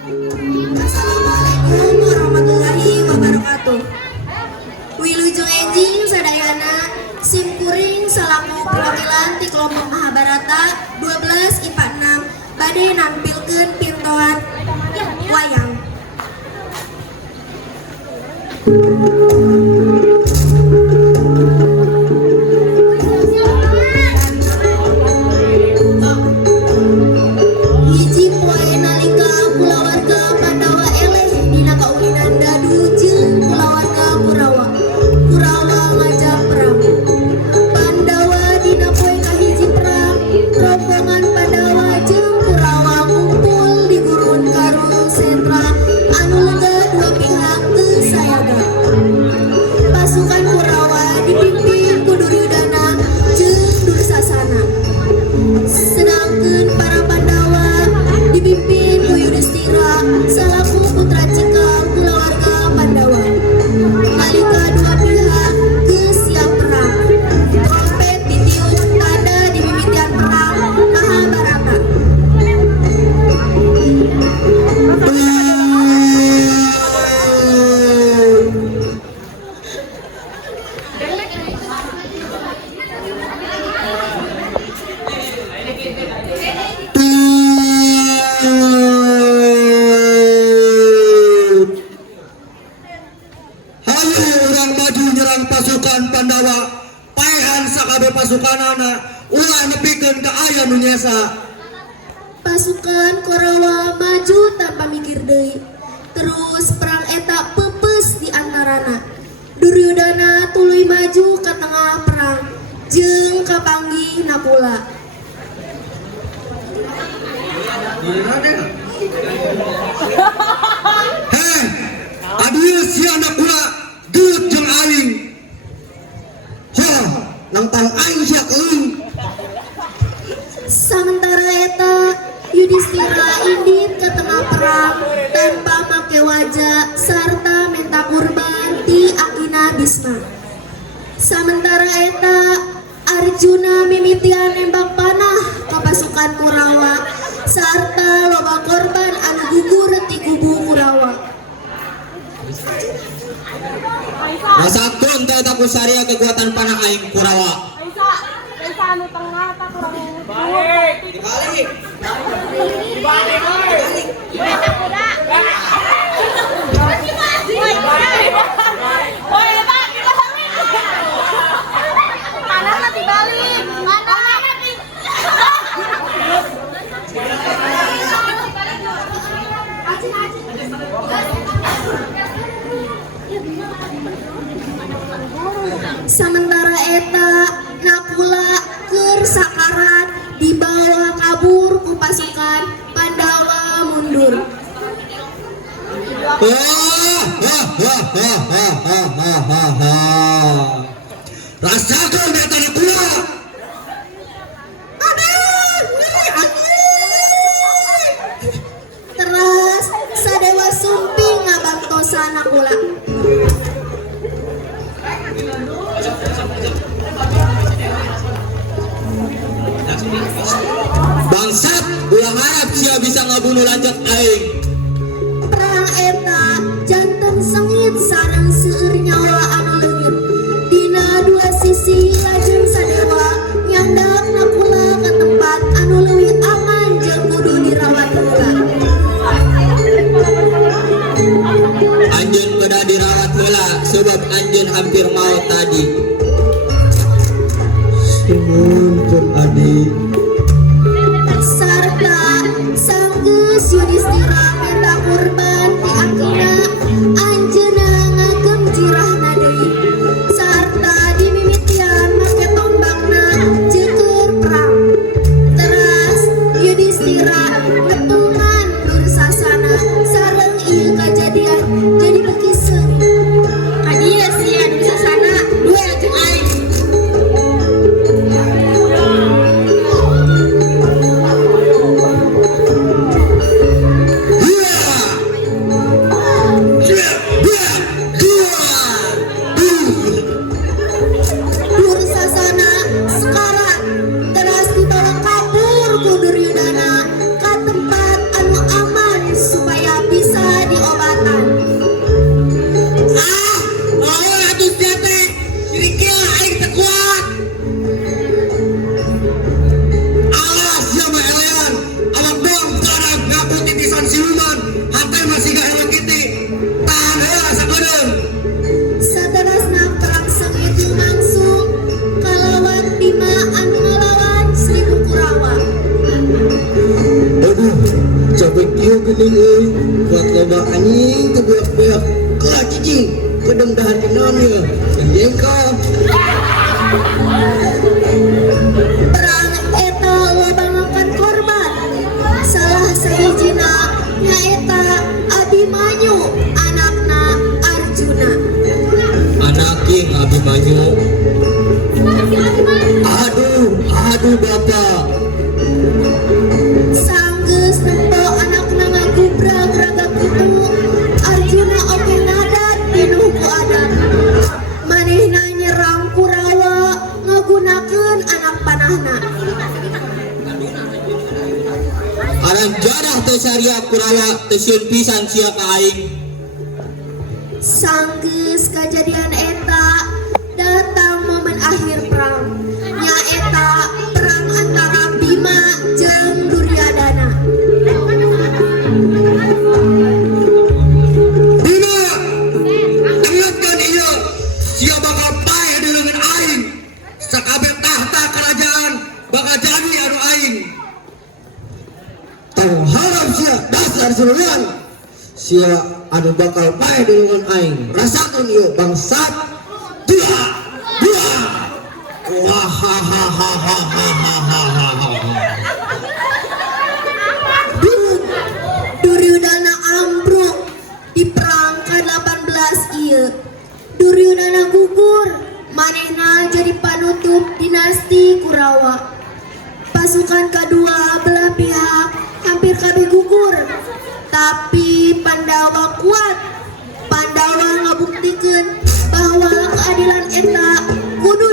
Assalamualaikum warahmatullahi wabarakatuh. Wilujeng enjing sadayana simkuring salaku perwakilan ti kelompok Mahabharata 12 IPA 6 bade nampilkeun pintoan wayang. Hiji poe nalika kulawarga Pandawa eleh dina kaulinan Dadu jeung kulawarga Kurawa. Kurawa ngajak perang. Pandawa dina poe kahiji perang, rombongan Pandawa jeung Kurawa ngumpul di gurun Karung Sentra anu lega dua pihak geus sayaga. Pasukan Kurawa dipimpin ku Duryudana jeung Dursasana. Sedangkeun para Pandawa dipimpin ku Yudhistira salaku putra cikal kulawarga Pandawa. Nalika dua pihak geus siap perang, trompet ditiup tanda dimimitian perang Mahabharata. Hayu urang maju nyerang pasukan Pandawa. Paehan sakabe pasukanana ulah nepikeun ka aya nu nyesa. Pasukan Kurawa maju tanpa mikir deui. Terus perang eta peupeus di antarana. Duryudana tuluy maju ke tengah perang jeung kapanggih Nakula. Heh, adieu si anak kula geut jeung aing. Hah, nampang aing sia keuing. Sementara eta Yudhistira indit ke tengah perang tanpa make wajah sarta minta kurban ti Akina Bisma. Sementara eta Arjuna mimitian nembak panah ke pasukan Kurawa sarta loba korban anu gugur ti kubu Kurawa. Masakun teh eta kusaria kekuatan panah aing Kurawa. Aisyah anu tengah tak kurang Balik. Sementara eta Nakula keur sakarat dibawa kabur ku pasukan Pandawa mundur. Rasakan eta Nakula. Teras sadewa sumping ngabangtosa Nakula. Bangsat, ulah harap sia bisa ngabunuh lanjut aing. Perang eta janten sengit sareng seueur nyawa anu leungit. Dina dua sisi lajeng sadewa nyandak Nakula ke tempat anu leuwih aman jeung kudu dirawat heula. Anjeun kudu dirawat heula sebab anjeun hampir maut tadi. Sumun adi. Sarta sanggeus Yudhistira minta kurban ti Akina anjeunna ngagem jirahna deui sarta dimimitian make tombakna jeung perang. Teras Yudhistira ngetungan Dursasana sareng ieu kajadian jadi bekiseun. Adieu sia Dursasana duel jeung aing. adu bapa. Sanggeus nempo anakna ngagubrag raga kutu Arjuna oke ngadat pinuh ku adat manehna nyerang Kurawa ngagunakeun anak panahna Aran jadah teu saria Kurawa teu sieun pisan sia ka aing. Sanggeus kajadian eta datang momen akhir perang nyaeta perang antara Bima jeung Duryodana. Bima, ingatkan ieu sia bakal paeh di leungeun aing. Sakabeh tahta kerajaan bakal jadi anu aing. Tong harap sia dasar seruan. Sia anu bakal paeh di leungeun aing. Rasakeun ieu bangsat. Dua. Duryodana ambruk di perang ke-18 ieu. Duryodana gugur, manehna jadi panutup dinasti Kurawa. Pasukan kedua belah pihak hampir kabeh gugur, tapi Pandawa kuat. Pandawa ngabuktikeun bahwa keadilan eta kudu